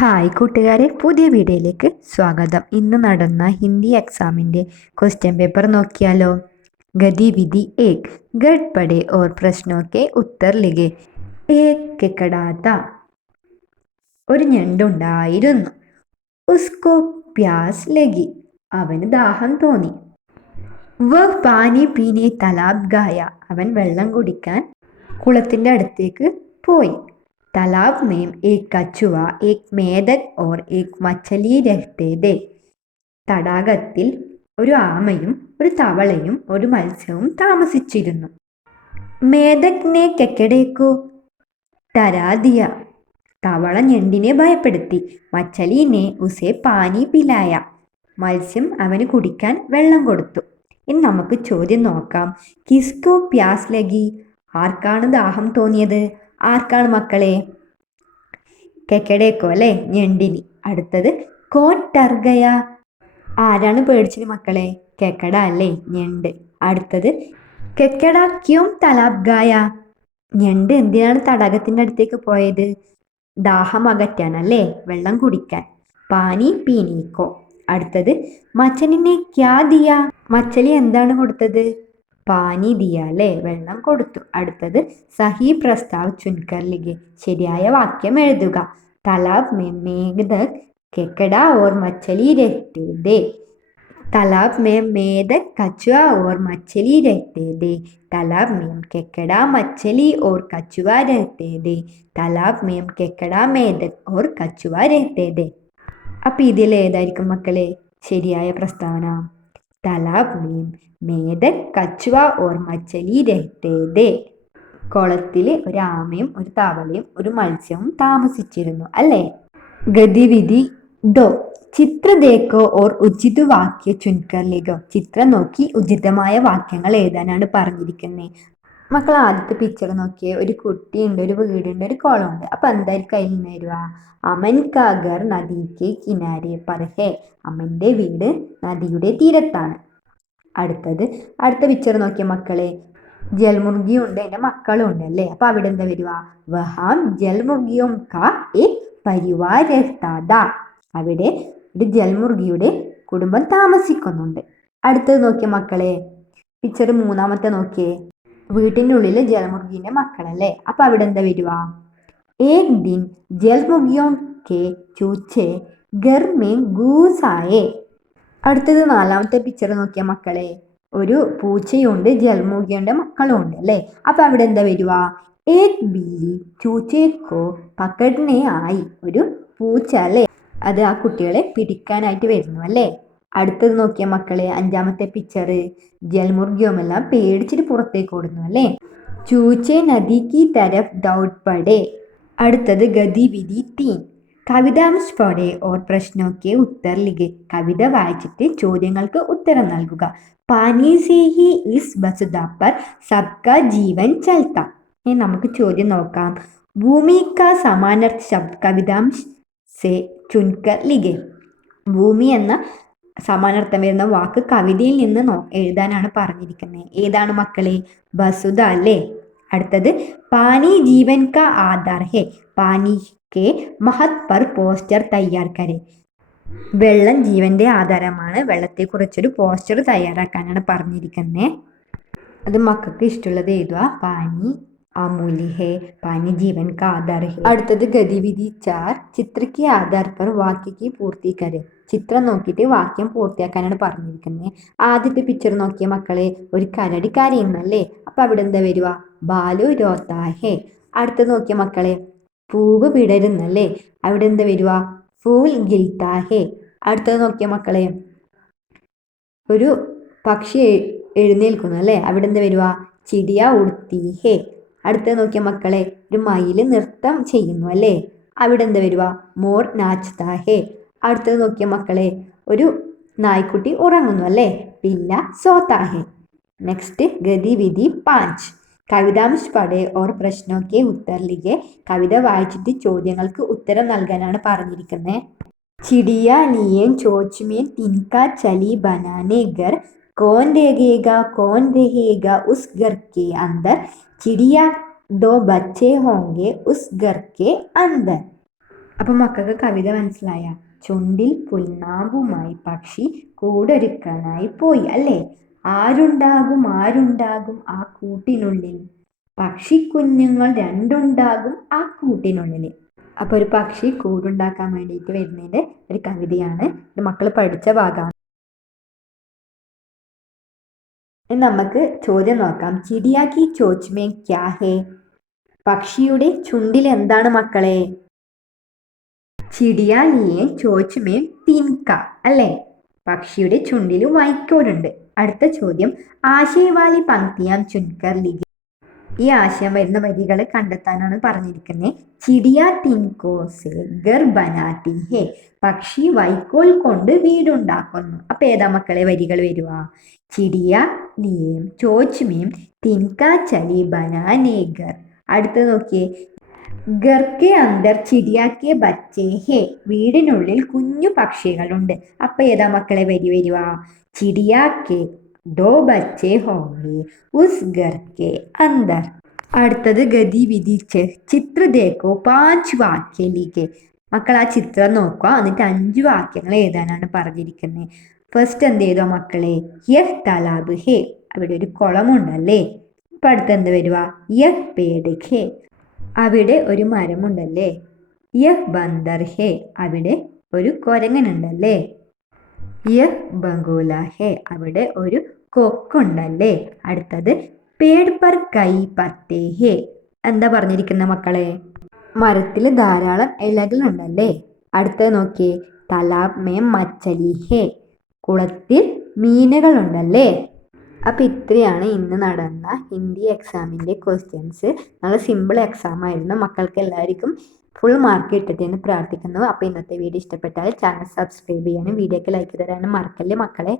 Hi കൂട്ടുകാരെ, പുതിയ വീഡിയോയിലേക്ക് സ്വാഗതം. ഇന്ന് നടന്ന ഹിന്ദി എക്സാമിൻ്റെ ക്വസ്റ്റ്യൻ പേപ്പർ നോക്കിയാലോ. ഗതിവിധി एक गढ़ पड़े और प्रश्नों के उत्तर लिखे. एक केकड़ा था, ഒരു ഞണ്ടുണ്ടായിരുന്നു. ഉസ്കോ പ്യാസ് ലഗി, അവന് ദാഹം തോന്നി. വഹ് പാനി പീനെ തലാബ് ഗായ, അവൻ വെള്ളം കുടിക്കാൻ കുളത്തിൻ്റെ അടുത്തേക്ക് പോയി. तालाब में एक कछुआ, एक मेढक और एक मछली रहते थे. തടാകത്തിൽ ഒരു ആമയും ഒരു തവളയും ഒരു മത്സ്യവും താമസിച്ചിരുന്നു. മേധക് നെ കെക്കടേക്കോ ഡരാ ദിയ, തവള ഞണ്ടിനെ ഭയപ്പെടുത്തി. മച്ചലി നെ ഉസേ പാനി പിലായ, മത്സ്യം അവന് കുടിക്കാൻ വെള്ളം കൊടുത്തു. ഇനി നമുക്ക് ചോദ്യം നോക്കാം. കിസ്കോ പ്യാസ് ലഗി, ആർക്കാണ് ദാഹം തോന്നിയത്? ആർക്കാണ് മക്കളെ? കെക്കടേക്കോ അല്ലേ, ഞണ്ടിനി. അടുത്തത് കോൻ ടർഗയ, ആരാണ് പേടിച്ചത് മക്കളെ? കെക്കട അല്ലേ, ഞണ്ട്. അടുത്തത് കെക്കട ക്യോം തലാബ് ഗായ, ഞണ്ട് എന്തിനാണ് തടാകത്തിൻ്റെ അടുത്തേക്ക് പോയത്? ദാഹം അകറ്റാനല്ലേ, വെള്ളം കുടിക്കാൻ. പാനി പീനീക്കോ. അടുത്തത് മച്ചലിനെ ക്യാ ദിയ, മച്ചലി എന്താണ് കൊടുത്തത്? പാനി ദിയ അല്ലേ, വെള്ളം കൊടുത്തു. അടുത്തത് സഹി പ്രസ്താവ് ചുൻകർ ലിഖെ, ശരിയായ വാക്യം എഴുതുക. തലാബ് മേ മേധക് केकड़ा और मछली रहते थे. तालाब में मेढक कछुआ और मछली रहते थे. तालाब में केकड़ा मछली और कछुआ रहते थे. तालाब में केकड़ा मेढक और कछुआ रहते थे. അപ്പം ഇതിൽ ഏതായിരിക്കും മക്കളെ ശരിയായ പ്രസ്താവന? तालाब में मेढक कछुआ और मछली रहते थे. കുളത്തിൽ ഒരു ആമയും ഒരു തവളയും ഒരു മത്സ്യവും താമസിച്ചിരുന്നു അല്ലേ. ഗതിവിധി ദോ, ചിത്ര ദേക്കോ ഓർ ഉചിത വാക്യ ചുൻകർ ലിഖോ, ചിത്രം നോക്കി ഉചിതമായ വാക്യങ്ങൾ എഴുതാനാണ് പറഞ്ഞിരിക്കുന്നത്. മക്കൾ ആദ്യത്തെ പിക്ചർ നോക്കിയേ, ഒരു കുട്ടിയുണ്ട്, ഒരു വീടുണ്ട്, ഒരു കുളമുണ്ട്. അപ്പം എന്തായിരിക്കും അതിൽ നിന്ന് വരിക? അമൻ കാ ഘർ നദിക്ക് കിനാരെ പർ ഹേ, അമ്മൻ്റെ വീട് നദിയുടെ തീരത്താണ്. അടുത്ത പിക്ചർ നോക്കിയ മക്കളെ, ജൽമുർഗിയും ഉണ്ട്, അതിൻ്റെ മക്കളും ഉണ്ട് അല്ലേ. അപ്പം അവിടെ എന്താ വരിക? വഹാം ജൽമുർഗിയും കാ ഏക് പരിവാർ രഹ്താ ഥാ, അവിടെ ഒരു ജൽമുർഗിയുടെ കുടുംബം താമസിക്കുന്നുണ്ട്. അടുത്തത് നോക്കിയ മക്കളെ, പിക്ചർ മൂന്നാമത്തെ നോക്കിയേ, വീട്ടിൻ്റെ ഉള്ളിൽ ജൽമുർഗീൻ്റെ മക്കളല്ലേ. അപ്പം അവിടെ എന്താ വരിക? ഏക് ദിൻ ജൽമുർഗിയോ കെ ചൂച്ചെ ഘർ മേ ഗൂസ് ആയേ. അടുത്തത് നാലാമത്തെ പിക്ചർ നോക്കിയ മക്കളെ, ഒരു പൂച്ചയുണ്ട്, ജൽമുർഗിയുടെ മക്കളും ഉണ്ട് അല്ലേ. അപ്പം അവിടെ എന്താ വരിക? ഏക് ബില്ലി ചൂച്ചേക്കോ പക്കടിനെ ആയി, ഒരു പൂച്ച അല്ലേ, അത് ആ കുട്ടികളെ പിടിക്കാനായിട്ട് വരുന്നു അല്ലേ. അടുത്തത് നോക്കിയ മക്കളെ, അഞ്ചാമത്തെ പിക്ചർ, ജൽമുർഗിയുമെല്ലാം പേടിച്ചിട്ട് പുറത്തേക്ക് ഓടുന്നു അല്ലേ. ചൂച്ചെ നദിക്ക് തരഫ് ദൗഡ് പടേ. അടുത്തത് ഗതിവിധി 3, കവിതാംശ് പഠേ ഓർ പ്രശ്നോക്കെ ഉത്തർ ലിഖെ, കവിത വായിച്ചിട്ട് ചോദ്യങ്ങൾക്ക് ഉത്തരം നൽകുക. പാനി സേ ഹി ഇസ് വസുധാ പർ സബ്കാ ജീവൻ ചൽത്താ. നമുക്ക് ചോദ്യം നോക്കാം. ഭൂമി കാ സമാനാർത്ഥ ശബ്ദ കവിതാംശ് സേ ചുൻകർ ലിഖെ, ഭൂമി എന്ന സമാനാർത്ഥം വരുന്ന വാക്ക് കവിതയിൽ നിന്ന് എഴുതാനാണ് പറഞ്ഞിരിക്കുന്നത്. ഏതാണ് മക്കളെ? വസുധ അല്ലേ. അടുത്തത് പാനി ജീവൻ കാ ആധാർ ഹേ, പാനി കെ മഹത് പർ പോസ്റ്റർ തയ്യാർ കരെ, വെള്ളം ജീവന്റെ ആധാരമാണ്, വെള്ളത്തെക്കുറിച്ചൊരു പോസ്റ്റർ തയ്യാറാക്കാനാണ് പറഞ്ഞിരിക്കുന്നത്. അത് മക്കൾക്ക് ഇഷ്ടമുള്ളത് എഴുതുക. പാനി അമൂല്യ ഹേ, പാനി ജീവൻ കാ ആധാർ ഹേ. അടുത്തത് ഗതിവിധി 4, ചിത്രയ്ക്ക് ആധാർ പർ വാക്യക്ക് പൂർത്തി കരെ, ചിത്രം നോക്കിയിട്ട് വാക്യം പൂർത്തിയാക്കാനാണ് പറഞ്ഞിരിക്കുന്നത്. ആദ്യത്തെ പിക്ചർ നോക്കിയ മക്കളെ, ഒരു കരടി കരയുന്നല്ലേ. അപ്പം അവിടെ എന്താ വരിക? ബാലു രോത്താ ഹേ. അടുത്തത് നോക്കിയ മക്കളെ, പൂവ് വിടരുന്നല്ലേ. അവിടെ എന്താ വരിക? ഫൂൽ ഗിൽത്താ ഹേ. അടുത്തത് നോക്കിയ മക്കളെ, ഒരു പക്ഷി എഴുന്നേൽക്കുന്നു അല്ലേ. അവിടെ എന്താ വരിക? ചിടിയ ഉടുത്തി ഹേ. അടുത്തത് നോക്കിയ മക്കളെ, ഒരു മയില് നൃത്തം ചെയ്യുന്നു അല്ലേ. അവിടെ എന്താ വരിക? മോർ നാച്താ ഹേ. അടുത്തത് നോക്കിയ മക്കളെ, ഒരു നായ്ക്കുട്ടി ഉറങ്ങുന്നു അല്ലേ. പില്ല സോത്താ ഹേ. നെക്സ്റ്റ് ഗതിവിധി 5, കവിതാംശ് പഠേ ഓർ പ്രശ്നോക്കെ ഉത്തർ ലിഖെ, കവിത വായിച്ചിട്ട് ചോദ്യങ്ങൾക്ക് ഉത്തരം നൽകാനാണ് പറഞ്ഞിരിക്കുന്നത്. ചിടിയ ലിയൻ ചോച്ച്മേൻ തിൻകാ ചലി ബനാനെ ഘർ कौन रहेगा कौन रहेगा उस घर के अंदर, चिड़िया 2 बच्चे होंगे उस घर के अंदर. അപ്പം മക്കൾക്ക് കവിത മനസ്സിലായ? ചുണ്ടിൽ പുൽനാമ്പുമായി പക്ഷി കൂടൊരുക്കാനായി പോയി അല്ലേ? ആരുണ്ടാകും ആരുണ്ടാകും ആ കൂട്ടിനുള്ളിൽ? പക്ഷിക്കുഞ്ഞുങ്ങൾ രണ്ടുണ്ടാകും ആ കൂട്ടിനുള്ളിൽ. അപ്പോൾ ഒരു പക്ഷി കൂടുണ്ടാക്കാൻ വേണ്ടിയിട്ട് വരുന്നതിൻ്റെ ഒരു കവിതയാണ് ഇത്. മക്കൾ പഠിച്ച ഭാഗമാണ്. ഇനി നമുക്ക് ചോദ്യം നോക്കാം. ചിടിയാ കി ചോച്ച് മേ ക്യാ ഹേ? പക്ഷിയുടെ ചുണ്ടിൽ എന്താണ് മക്കളെ? ചിടിയാ ലിയെ ചോച്ച് മേ തിൻക അല്ലേ? പക്ഷിയുടെ ചുണ്ടിൽ വൈക്കോലുണ്ട്. അടുത്ത ചോദ്യം, ആശയവാലി പങ്ക്തിയാം ചുൻകർ ലിഖിए. ഈ ആശയം വരുന്ന വരികൾ കണ്ടെത്താനാണ് പറഞ്ഞിരിക്കുന്നത്. ചിടിയ തിൻകോ സെ ഗർ ബനാത്തി ഹേ. പക്ഷി വൈക്കോൽ കൊണ്ട് വീടുണ്ടാക്കുന്നു. അപ്പൊ ഏതാ മക്കളെ വരികൾ വരുക? ചിടിയ ലിയേം ചോച്ച്മേം തിൻക ചലി ബനാനേ ഗർ. അടുത്ത് നോക്കിയേ, ഗർക്കെ അന്തർ ചിടിയാക്കിയ ബച്ചേ ഹേ. വീടിനുള്ളിൽ കുഞ്ഞു പക്ഷികളുണ്ട്. അപ്പൊ ഏതാ മക്കളെ വരി വരുക? ചിടിയാക്കെ ദോ ബച്ചേ ഹോംഗെ ഉസ് ഗർ കെ അന്തർ. അടുത്തത് ഗതിവിധി ചിത്ര ദേക്കോ 5 വാക്യ ലിഖേ. മക്കൾ ആ ചിത്രം നോക്കുക, എന്നിട്ട് 5 വാക്യങ്ങൾ എഴുതാനാണ് പറഞ്ഞിരിക്കുന്നത്. ഫസ്റ്റ് എന്ത് ചെയ്തോ മക്കളെ? യഹ് തലാബ് ഹേ. അവിടെ ഒരു കുളമുണ്ടല്ലേ. ഇപ്പൊ അടുത്ത് എന്ത് വരുക? യഹ് പേട് ഹേ. അവിടെ ഒരു മരമുണ്ടല്ലേ. യഹ് ബന്ദർ ഹേ. അവിടെ ഒരു കുരങ്ങനുണ്ടല്ലേ. യഹ് ബംഗോല ഹേ. അവിടെ ഒരു കൊക്കുണ്ടല്ലേ. അടുത്തത് പേട് പർ കൈ പത്തേ ഹേ. എന്താ പറഞ്ഞിരിക്കുന്ന മക്കളെ? മരത്തിൽ ധാരാളം ഇലകളുണ്ടല്ലേ. അടുത്തത് നോക്കിയേ, തലാബ് മേ മച്ചലി ഹേ. കുളത്തിൽ മീനുകളുണ്ടല്ലേ. അപ്പം ഇത്രയാണ് ഇന്ന് നടന്ന ഹിന്ദി എക്സാമിൻ്റെ ക്വസ്റ്റ്യൻസ്. നല്ല സിമ്പിൾ എക്സാം ആയിരുന്നു. മക്കൾക്ക് എല്ലാവർക്കും ഫുൾ മാർക്ക് കിട്ടട്ടെ എന്ന് പ്രാർത്ഥിക്കുന്നു. അപ്പോൾ ഇന്നത്തെ വീഡിയോ ഇഷ്ടപ്പെട്ടാൽ ചാനൽ സബ്സ്ക്രൈബ് ചെയ്യാനും വീഡിയോക്ക് ലൈക്ക് തരാനും മറക്കല്ലേ മക്കളെ.